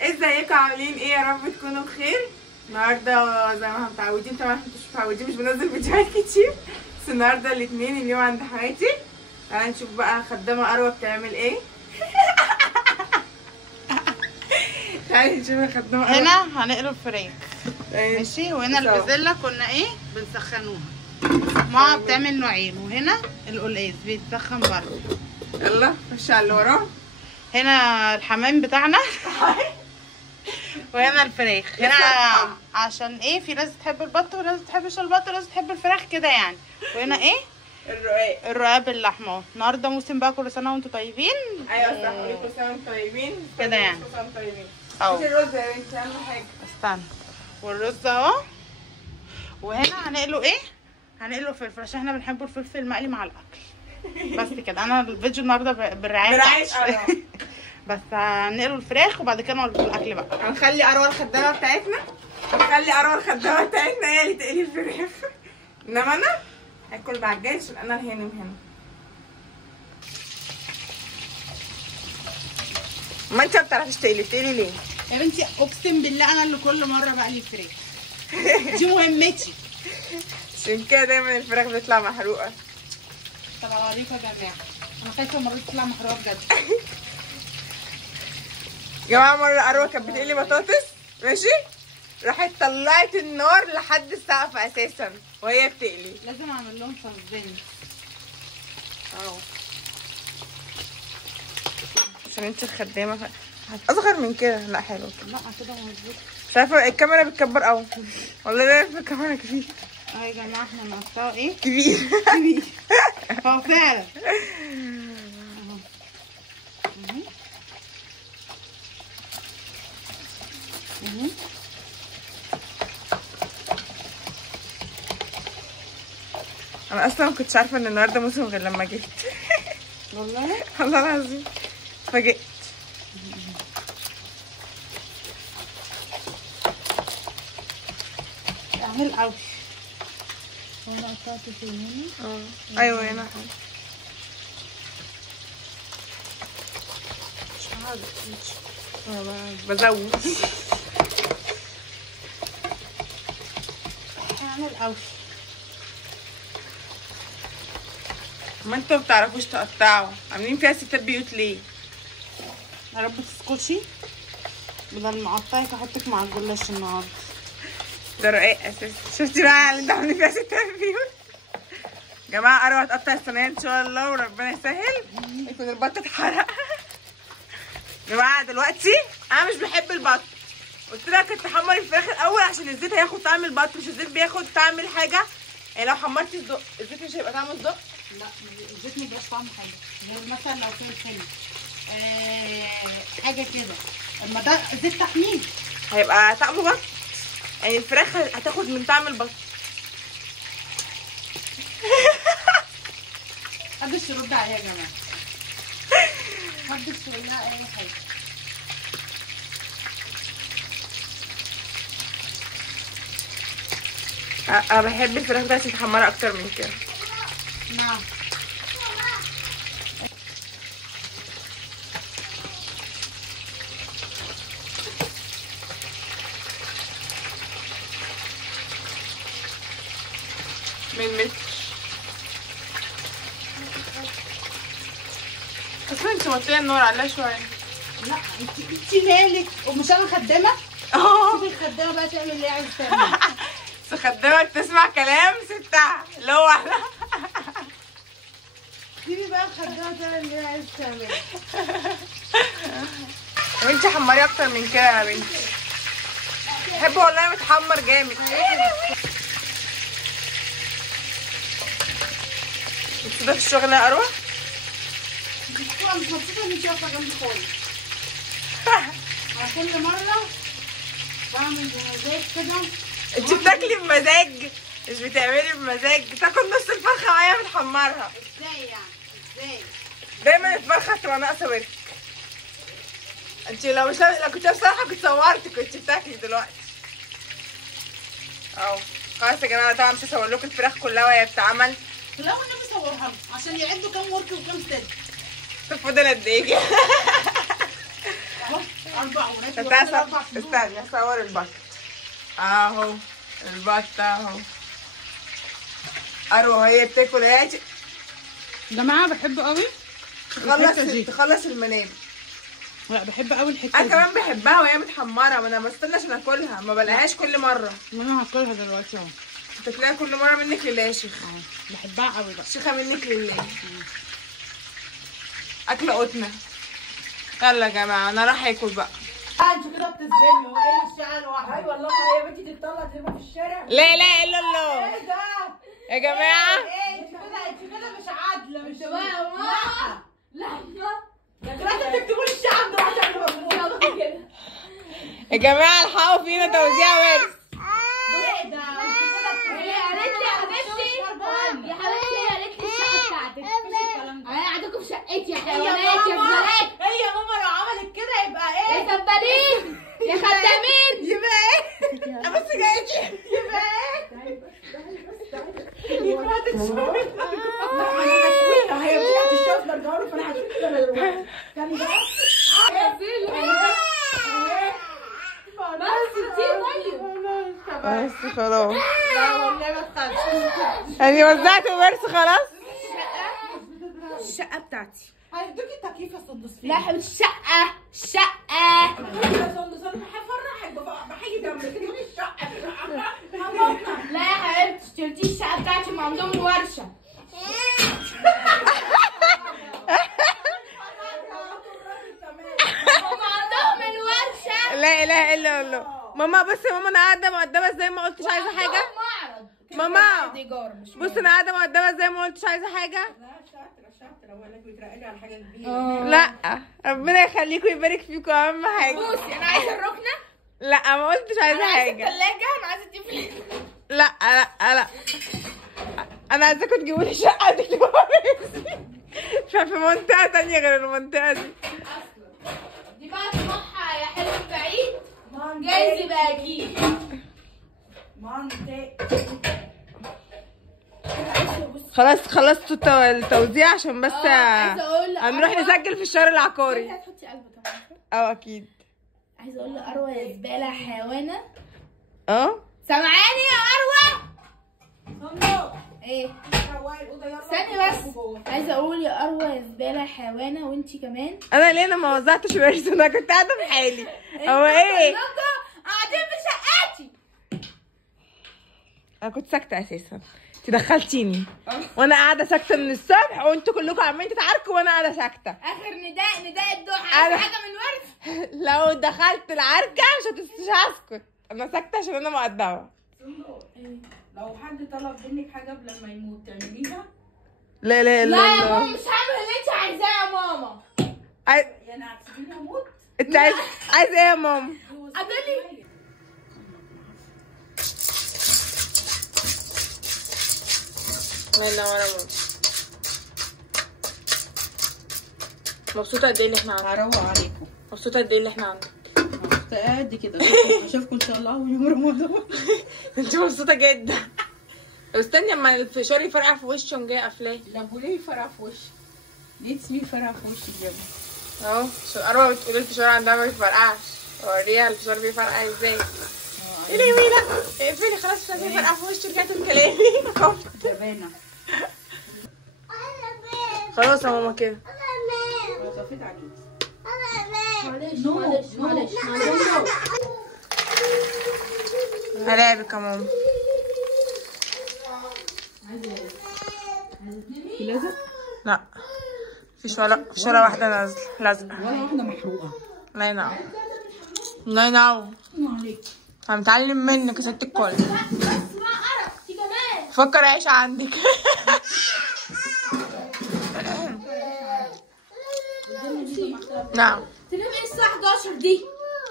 ازيكم عاملين ايه؟ يا رب تكونوا بخير. النهارده زي ما متعودين، طبعا احنا مش متعودين، مش بنزل فيديوهات كتير، بس النهارده الاثنين اليوم عند حماتي. تعالى نشوف بقى خدامه اروى بتعمل ايه. تعالي نشوف الخدامه اروى. هنا هنقلب فراخ ماشي، وهنا البسله كنا ايه بنسخنوها. ماما بتعمل نوعين، وهنا القلقاس بيتسخن برضه. يلا خش على اللي وراه. هنا الحمام بتاعنا وهنا الفراخ. هنا عشان ايه، في ناس تحب البط وناس تحبش البط وناس تحب الفراخ كده يعني. وهنا ايه الرقاق باللحمه. النهارده موسم بقى، كل سنه وانتم طيبين. ايوه صح، كل سنه وانتم طيبين كده يعني. كل سنه وانتم طيبين. اهو الرز يا بنتي اهم حاجه. استنى، والرز اهو. وهنا هنقله ايه، هنقله فلفل عشان احنا بنحب الفلفل المقلي مع الاكل. بس كده، انا الفيديو النهارده بالرعايه بتاعتي. بس هنقلوا الفراخ وبعد كده نوريكم الاكل بقى. هنخلي اروى الخدامه بتاعتنا، هي اللي تقلي الفراخ، انما انا هاكل بعجال عشان انا الهانم هنا. ما انت ما بتعرفيش بتقلي ليه يا بنتي؟ اقسم بالله انا اللي كل مره بقلي الفراخ، دي مهمتي. عشان كده دايما الفراخ بتطلع محروقه. طب اوريكم يا جماعه، انا خايفه المره دي تطلع محروقه بجد. يا جماعه مره اروى كانت بتقلي بطاطس ماشي، راحت طلعت النار لحد السقف اساسا وهي بتقلي. لازم اعمل لهم سسبنس اهو عشان انت الخدامه. اصغر من كده؟ لا حلو كده. لا كده مظبوط. مش عارفه الكاميرا بتكبر قوي والله. لا في الكاميرا كبير. اه يا جماعه احنا نقطعه ايه كبير. هو فعلا. انا اصلا ما كنتش عارفه ان النهارده موسم غير لما جيت. والله والله العظيم اتفاجئت. اعمل قوي. وانا قطعت فين هنا؟ ايوه هنا بزود. اعمل قوي. ما انتوا ما بتعرفوش تقطعوا، عاملين فيها ستات بيوت ليه؟ يا رب تسكتي، بدل ما اقطعك احطك مع الجلاش النهارده. ده رقاق اساسا. شفتي بقى اللي انتوا عاملين فيها ستات بيوت؟ يا جماعه اروى هتقطع الصينيه ان شاء الله وربنا يسهل يكون البط اتحرق. يا جماعه دلوقتي انا مش بحب البط، قلت لها كنت تحمري الفراخ الاول عشان الزيت هياخد طعم البط، مش الزيت بياخد طعم الحاجه. يعني لو حمرتي الصدق الزيت مش هيبقى طعمه صدق. لا الزيت مبيبقاش طعمه حلو، غير مثلا لو فلفل حاجه كده. اما ده زيت تحمير هيبقى طعمه بط، يعني الفراخ هتاخد من طعم البط. محدش يرد عليها يا جماعه، محدش يقول لها اي حاجه. انا بحب الفراخ بتاعتي تتحمر اكتر من كده. نعم. من متر. اصلا انت موطيه النور عليها شويه. لا انت مالك، ومش انا خدامه؟ سيبي الخدامه بقى تعمل اللي هي عايزه تعمله. بس خدامه بتسمع كلام ستها اللي هو انا. سيبي بقى الخدامه تعمل اللي هي عايزه تعمله. يا بنتي حمري اكتر من كده يا بنتي. بحب والله متحمر جامد. مبسوطه في الشغل يا اروى؟ مش مبسوطه ان انت واقفه جنبي خالص. على كل مره بعمل بمزاج كده. انت بتاكلي بمزاج، مش بتعملي بمزاج. تاكل نص الفرخه وهي بتحمرها. ازاي يعني؟ ازاي؟ دايما الفرخه تبقى ناقصه ورك. انت لو مش لو كنت بصراحه كنت صورتك كنت بتاكلي دلوقتي. اهو خلاص يا جماعه، طبعا مش هصور لكم الفراخ كلها وهي بتتعمل. لا والنبي صورها لهم عشان يعدوا كام ورك وكام ست. طب فاضل قد ايه؟ استني اصور البط اهو. البط اهو. اروى هي بتاكل ايه يا جماعه؟ بحبه قوي. تخلص المنام. لا بحب قوي الحته انا دي. كمان بحبها وهي متحمره، ما انا بستنى عشان اكلها، ما بلاقيهاش كل مره. انا هاكلها دلوقتي اهو. بتاكلها كل مره منك لله يا شيخ. بحبها قوي بقى. شيخه منك لله. اكله قطنه. يلا يا جماعه انا راح اكل بقى. انت كده بتظلمي. هو ايه الشقه لوحدها؟ ايوه والله هي بنتي تتطلع تبقى في الشارع. لا اله الا الله. ايه ده يا جماعه؟ ايه انت كده مش عادله. مش بقى لا يا جماعه تكتبوا لي الشعب ده عشان كده. يا جماعه الحقوا فينا توزيع ورث. ايه ده هي قالت لي يا حبيبتي هي قالت لي الشقه بتاعتك. مفيش الكلام ده. انا قاعدكم في شقتي يا حيوانات يا بنات. هي ماما لو عملت كده يبقى ايه؟ يا سبالين يا خدامين يبقى ايه؟ بس جاية يبقى ايه؟ يبقى هتتشوف. انا هشوفها. هي بتاعت الشوف برجعله فانا هشوفها انا دلوقتي. كان بقى بس خلاص. لا والله ما تخافش. يعني وزعت ورث خلاص. الشقه بتاعتي. هيدوكي التكييف يا سندس. لا يا حبيبتي الشقة يا سندس انا هفرحك بحيي دمك. تقولي الشقه لا يا حبيبتي اشتريتي الشقة بتاعتي مع عندهم الورشة. هم عندهم الورشة. لا اله الا الله. ماما بصي يا ماما انا قاعده مؤدبه ازاي ما قلتش عايزه حاجه. ماما بصي انا قاعده مؤدبه ازاي ما قلتش عايزه حاجه. لا شاطره وقالك بترقلي على حاجه كبيره. لا ربنا يخليكم ويبارك فيكم اهم حاجه. بصي انا عايزة الركنة. لا ما قلتش عايزه انا عايزة حاجه. التلاجة. انا عايزة التفليت. لا انا عايزاكم تجيبوا لي شقه تكتبوها في منطقه تانية غير المنطقه دي. دي بقى طموحها يا حلم بعيد. جايز يبقى اكيد. خلاص خلصتوا التوزيع عشان بس عايزة اقول هنروح نسجل في الشهر العقاري. هتحطي قلب طبعا. اكيد. عايزة اقول لأروى يا زبالة حيوانة. سامعاني يا أروى؟ ايه؟ ثانية بس. عايزة اقول يا أروى يا زبالة حيوانة وانتي كمان. انا ليه انا ما وزعتش ورث؟ انا كنت قاعده في حالي. هو ايه؟ قاعدين في شقتي. انا كنت ساكته اساسا. انت دخلتيني وانا قاعده ساكته من الصبح وانتوا كلكم عمالين تتعاركوا وانا قاعده ساكته. اخر نداء الضحى. عايزة حاجة من ورث؟ لو مدخلت العركه مش هسكت. انا ساكته عشان انا مؤدبه. لو حد طلب منك حاجه قبل ما يموت تعمليها؟ لا لا لا يا ماما مش هعمل اللي انت عايزاه يا ماما. يعني هتسيبيني اموت؟ انت عايزه ايه يا ماما؟ قولي. الله ينور يا ماما. مبسوطه قد ايه اللي احنا عندنا؟ هروق عليكم. مبسوطه قد ايه اللي احنا عندنا؟ قد كده. اشوفكم ان شاء الله يوم رمضان. انت مبسوطه جدا. استني اما الفشار يفرقع في وشي قوم جايه قافلاه. لا وليه فرقع في وشي؟ ليه تسيبيه فرقع في وشي كده؟ اهو اروى بتقول الفشار عندها ما بيفرقعش. اوريها الفشار بيفرقع ازاي. ايه ليه لا اقفلي خلاص الفشار بيفرقع في وشي. رجعت كلامي خفت. جبانه. خلاص يا ماما كده. طفيت عليك. معلش. هلاعبك يا ماما. في لزق؟ لا فيش ولا واحده نازله لازقه ولا واحده محروقه. الله ينور. الله ينور عليك. هنتعلم منك يا ست الكل. بس ما عرفتي كمان. فكر عيش عندك. نعم. تنام ايه الساعة 11 دي؟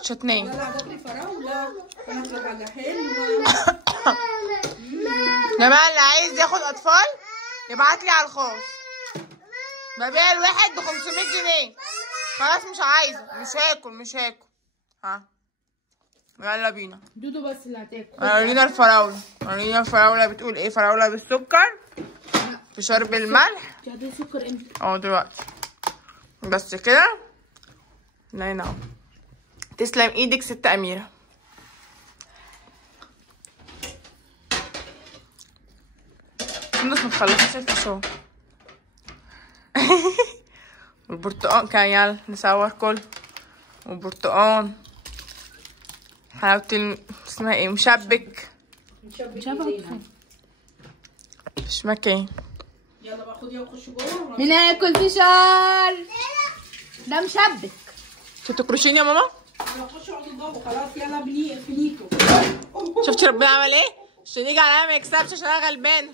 مش هتنام. لا باكلي فراوله وناكل حاجه حلوه. يا جماعه اللي عايز ياخد اطفال يبعت لي على الخاص. ببيع الواحد ب 500 جنيه. خلاص مش عايزه. مش هاكل. ها يلا بينا. دودو بس اللي هتاكل. ورينا الفراوله بتقول ايه. فراوله بالسكر فشار بالملح. هتدوقي سكر امتى؟ دلوقتي بس كده. لا ينور. تسلم ايدك ست اميره. الناس متخلصش الفشار. والبرتقال كان يلا نصور كله. والبرتقال حلاوة اسمها ايه؟ مشبك. مش مكان. يلا بقى خديها وخشي جوه. بناكل فشار ده مشبك. انتوا تكرشين يا ماما؟ يلا خشوا اقعدوا جوه خلاص. يلا فينيتو. شفتي ربنا عمل ايه؟ عشان يجي عليا ما يكسبش عشان انا غلبانه.